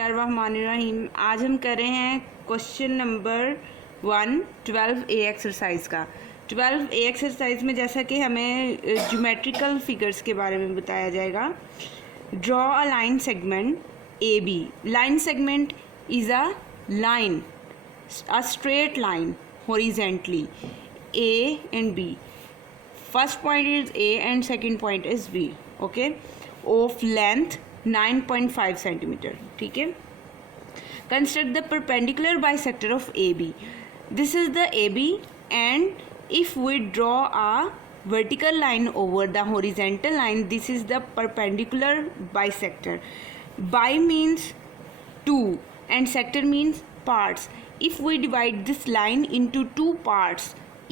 बिस्मिल्लाहिर्रहमानिर्रहीम। आज हम कर रहे हैं क्वेश्चन नंबर 1 12A एक्सरसाइज का। 12A एक्सरसाइज में जैसा कि हमें ज्योमेट्रिकल फिगर्स के बारे में बताया जाएगा। Draw a line segment A B. Line segment is a line, a straight line horizontally A and B. First point is A and second point is B. Okay, of length 9.5 centimeter. ठीक है. Construct the perpendicular bisector of AB. This is the AB, and if we draw a vertical line over the horizontal line, this is the perpendicular bisector. Bi means two and sector means parts. If we divide this line into two parts,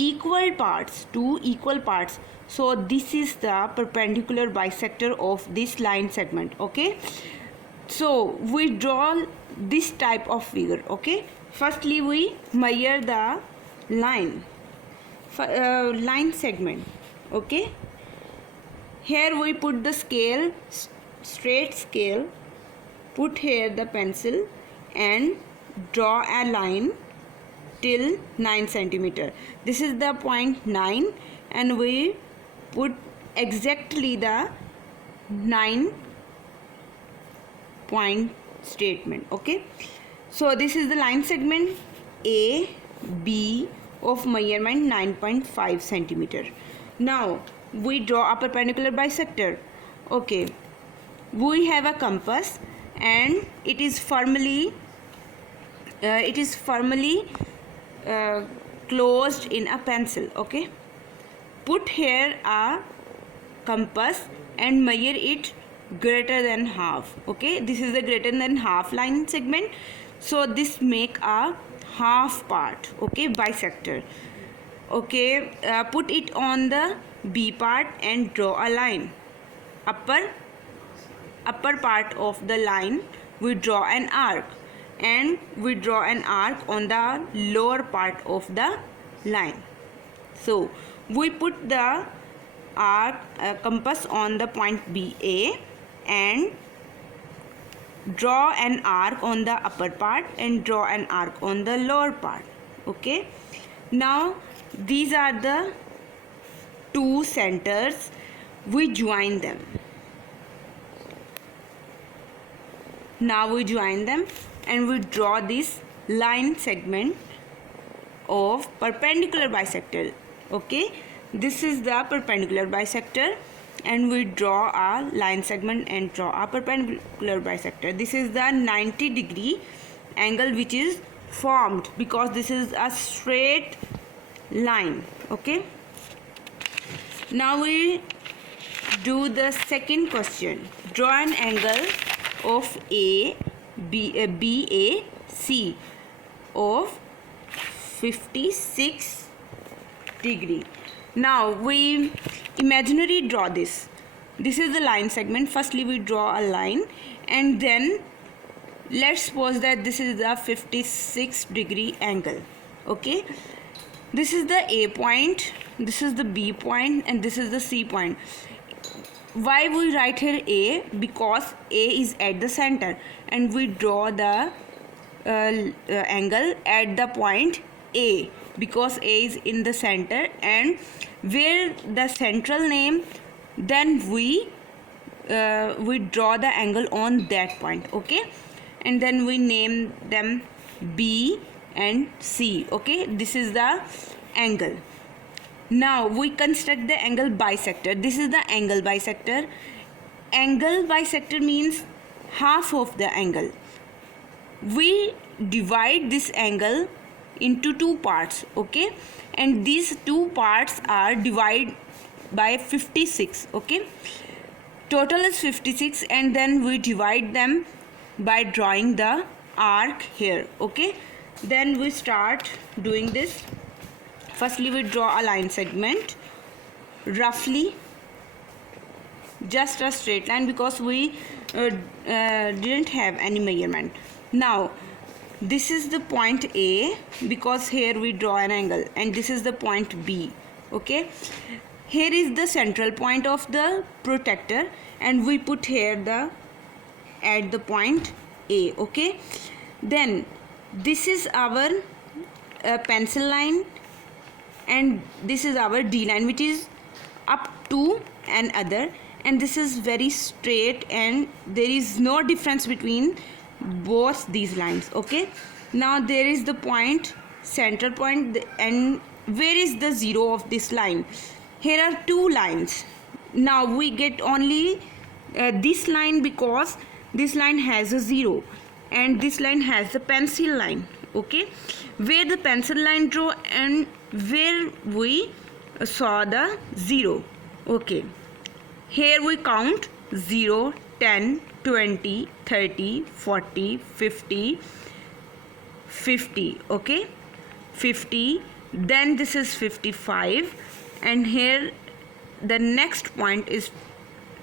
equal parts, two equal parts, so this is the perpendicular bisector of this line segment. Okay, so we draw this type of figure. Okay, firstly we measure the line segment. Okay, here we put the scale, straight scale, put here the pencil and draw a line till 9 centimeter. This is the point 9 and we put exactly the 9 point statement. Okay, so this is the line segment A B of measurement 9.5 centimeter. Now we draw a perpendicular bisector. Okay, we have a compass and it is firmly closed in a pencil. Okay, put here a compass and measure it greater than half. Okay, this is the greater than half line segment, so this make a half part. Okay, bisector. Okay, put it on the B part and draw a line. Upper part of the line we draw an arc, and we draw an arc on the lower part of the line. So we put the arc compass on the point BA and draw an arc on the upper part and draw an arc on the lower part. Okay, now these are the two centers. We join them. Now we join them and we draw this line segment of perpendicular bisector. Okay, this is the perpendicular bisector and we draw a line segment and draw a perpendicular bisector. This is the 90-degree angle which is formed because this is a straight line. Okay, now we do the second question. Draw an angle of BAC of 56 degree. Now we imaginary draw this. This is the line segment. Firstly we draw a line and then let's suppose that this is the 56 degree angle. Okay, this is the A point, this is the B point and this is the C point. Why we write here A? Because A is at the center and we draw the angle at the point A because A is in the center, and where the central name, then we draw the angle on that point. Okay, and then we name them B and C. Okay, this is the angle. Now we construct the angle bisector. This is the angle bisector. Angle bisector means half of the angle. We divide this angle into two parts. Okay, and these two parts are divided by 56. Okay, total is 56 and then we divide them by drawing the arc here. Okay, then we start doing this. Firstly we draw a line segment roughly, just a straight line because we didn't have any measurement. Now this is the point A because here we draw an angle, and this is the point B. Okay, here is the central point of the protector and we put here the at the point A. Okay, then this is our pencil line, and this is our D line, which is up to another, and this is very straight, and there is no difference between both these lines. Okay, now there is the point, center point, and where is the zero of this line? Here are two lines. Now we get only this line, because this line has a zero and this line has the pencil line. Okay, where the pencil line draw and where we saw the zero. Okay, here we count 0, 10, 20, 30, 40, 50, 50. Okay, 50, then this is 55, and here the next point is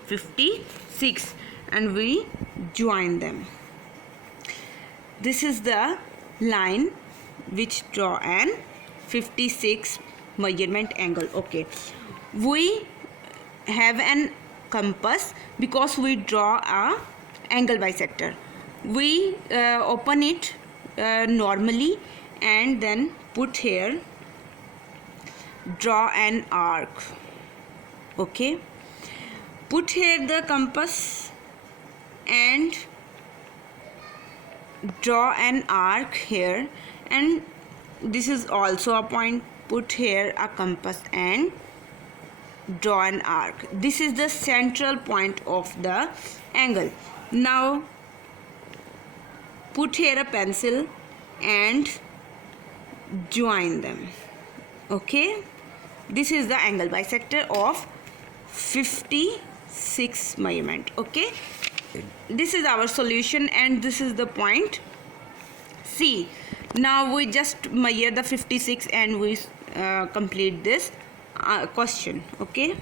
56, and we join them. This is the line which draw an 56 measurement angle. Okay, we have an compass because we draw a angle bisector. We open it normally and then put here, draw an arc. Okay, put here the compass and draw an arc here, and this is also a point. Put here a compass and draw an arc. This is the central point of the angle. Now put here a pencil and join them. Okay, this is the angle bisector of 56 measurement. Okay, this is our solution and this is the point C. Now we just measure the 56 and we complete this question. Okay,